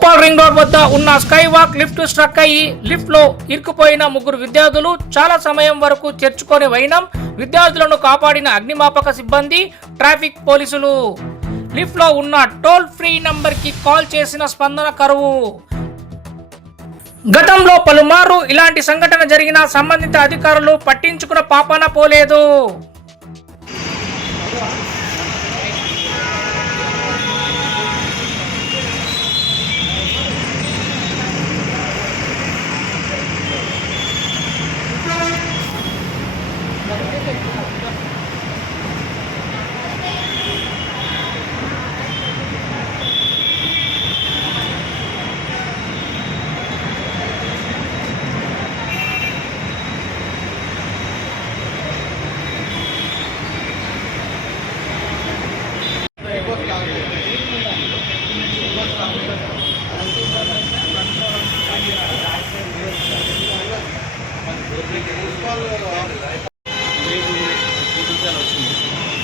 Uppal ring road వద్ద ఉన్న sky walk lift struck అయ్యి లిఫ్ట్ లో ఇరుక్కుపోయిన ముగ్గురు విద్యార్థులు చాలా సమయం వరకు చేర్చుకొని వైనం. విద్యార్థులను కాపాడిన అగ్నిమాపక సిబ్బంది, ట్రాఫిక్ పోలీసులు. లిఫ్ట్ లో ఉన్న టోల్ ఫ్రీ నంబర్ కి కాల్ చేసిన స్పందన కరువు. గతంలో పలుమార్లు ఇలాంటి సంఘటన జరిగిన సంబంధిత అధికారులు పట్టించుకున్న పాపాన పోలేదు.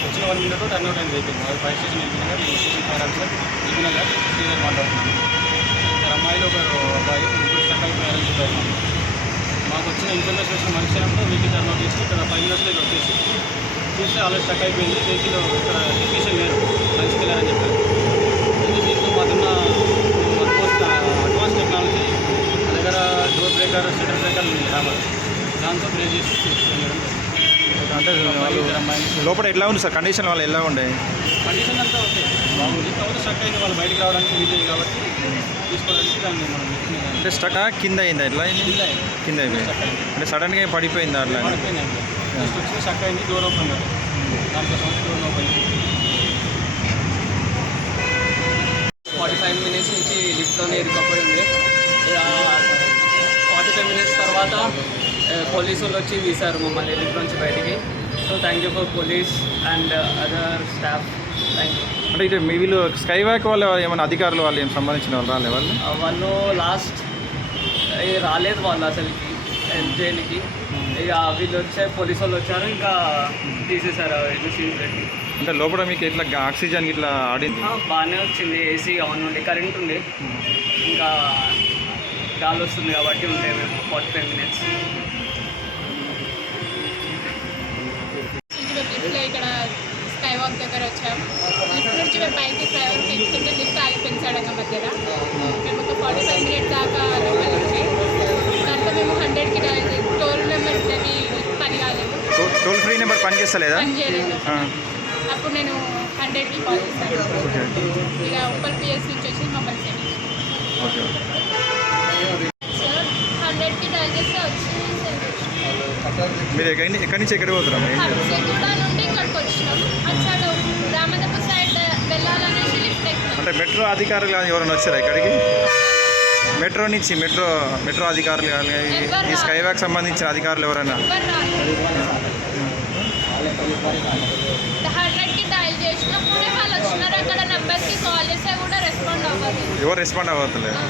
వచ్చిన 1 minute టర్న్అవుట్ అయింది వెహికల్. అది ఫైర్ స్టేషన్ వెళ్ళినాక స్టేషన్ ఫైర్ ఆఫీసర్ వెళ్ళినాక సీనియర్ మాట్లాడుతున్నాను. ఇద్దరు అమ్మాయిలు ఒకరు అబ్బాయి ముగ్గురు స్టక్ అయిపోయారని చెప్పారు. మాకు వచ్చిన ఇన్ఫర్మేషన్ వచ్చిన మనిషి అయినప్పుడు వెహికల్ టర్న్అవుట్ చేసి ఇక్కడ 5 minutes ఇక్కడ వచ్చేసి చూస్తే అలా స్టక్ అయిపోయింది. వెహికల్ ఇక్కడ టెక్నీషియన్ లేరు, లంచ్కి వెళ్ళారని చెప్పారు. ఇది మీకు మాకున్న అడ్వాన్స్ టెక్నాలజీ మా దగ్గర డోర్ బ్రేకర్, షట్టర్ బ్రేకర్ ఉంది హ్యామర్, దాంతో బ్రేక్ చేసి తీసుకెళ్ళడం. అంటే లోపల ఎట్లా ఉంది సార్ కండిషన్? వాళ్ళు ఎలా ఉండే కండిషన్ అంతా ఓకే బాగుంది. కాబట్టి స్ట్రక్ అయింది, వాళ్ళు బయటకు రావడానికి వీలేదు కాబట్టి తీసుకోవడానికి దాన్ని మనం అంటే స్ట్రక్ కింద అయిందా? ఎట్లా అయింది? కింద అయిపోయింది. అంటే సడన్గా పడిపోయిందా? అట్లా పడిపోయింది. జస్ట్ వచ్చి స్ట్రక్ అయింది, డోర్ ఓపెన్ కాదు, దానికోసం డోర్ ఓపెన్. 45 minutes నుంచి లిఫ్ట్లోనే ఇరుక్కపోయి ఉంది. 45 minutes తర్వాత పోలీసులు వచ్చి తీశారు మమ్మల్ని లిఫ్ట్ నుంచి బయటికి. So thank you for police and other staff, thank you. అంటే ఇటు మీ వీళ్ళు స్కై వాక్ వాళ్ళు ఏమైనా అధికారులు వాళ్ళు ఏం సంబంధించిన వాళ్ళు రాలే? వాళ్ళు లాస్ట్ రాలేదు వాళ్ళు అసలుకి జైలుకి. ఇక వీళ్ళు వచ్చారు, పోలీసు వాళ్ళు వచ్చారు, ఇంకా తీసేశారు ఇది సీన్ పెట్టి. అంటే లోపల మీకు ఇట్లా ఆక్సిజన్ ఇట్లా ఆడింది? బాగానే వచ్చింది, ఏసీ ఆన్ ఉండి, కరెంట్ ఉంది, ఇంకా గాలి వస్తుంది కాబట్టి ఉంటే మేము 45 minutes. ఇక్కడ స్కై వాక్ దగ్గర వచ్చాము. లిఫ్ట్ నుంచి మేము పైకి ఫ్లైఓవర్కి ఎక్కుతుంటే లిఫ్ట్ ఆగిపోయింది సడన్గా మధ్యలో. మేము ఒక 45 minutes దాకా లోపల నుంచి దాంట్లో మేము 100కి టోల్ నెంబర్ అవి పని కాలేదు, టోల్ ఫ్రీ నెంబర్ పని చేస్తలేదా? పని చేయలేదు. అప్పుడు నేను 100కి కాల్ చేస్తాను. ఇక ఉప్పల్ పిఎస్ నుంచి వచ్చి మమ్మల్ని సేవించాను. 100కి డైల్ చేస్తే వచ్చింది. మీరు ఎక్కడి నుంచి ఎక్కడికి పోతున్నాం? హబ్సిగూడ నుండి ఇక్కడికి వచ్చినాం. అసలు రామదపు సైడ్ వెళ్ళాలనేసి లిఫ్ట్ ఎక్కినాం. అంటే మెట్రో అధికారులు ఎవరైనా వచ్చారా ఇక్కడికి? మెట్రో నుంచి మెట్రో అధికారులు కానీ ఈ స్కై వాక్ సంబంధించిన అధికారులు ఎవరైనా? 100కి డైల్ చేసినప్పుడే వాళ్ళు వచ్చినారు. అక్కడ నెంబర్కి కాల్ చేస్తే కూడా రెస్పాండ్ అవ్వదు. ఎవరు రెస్పాండ్ అవ్వట్లేదు?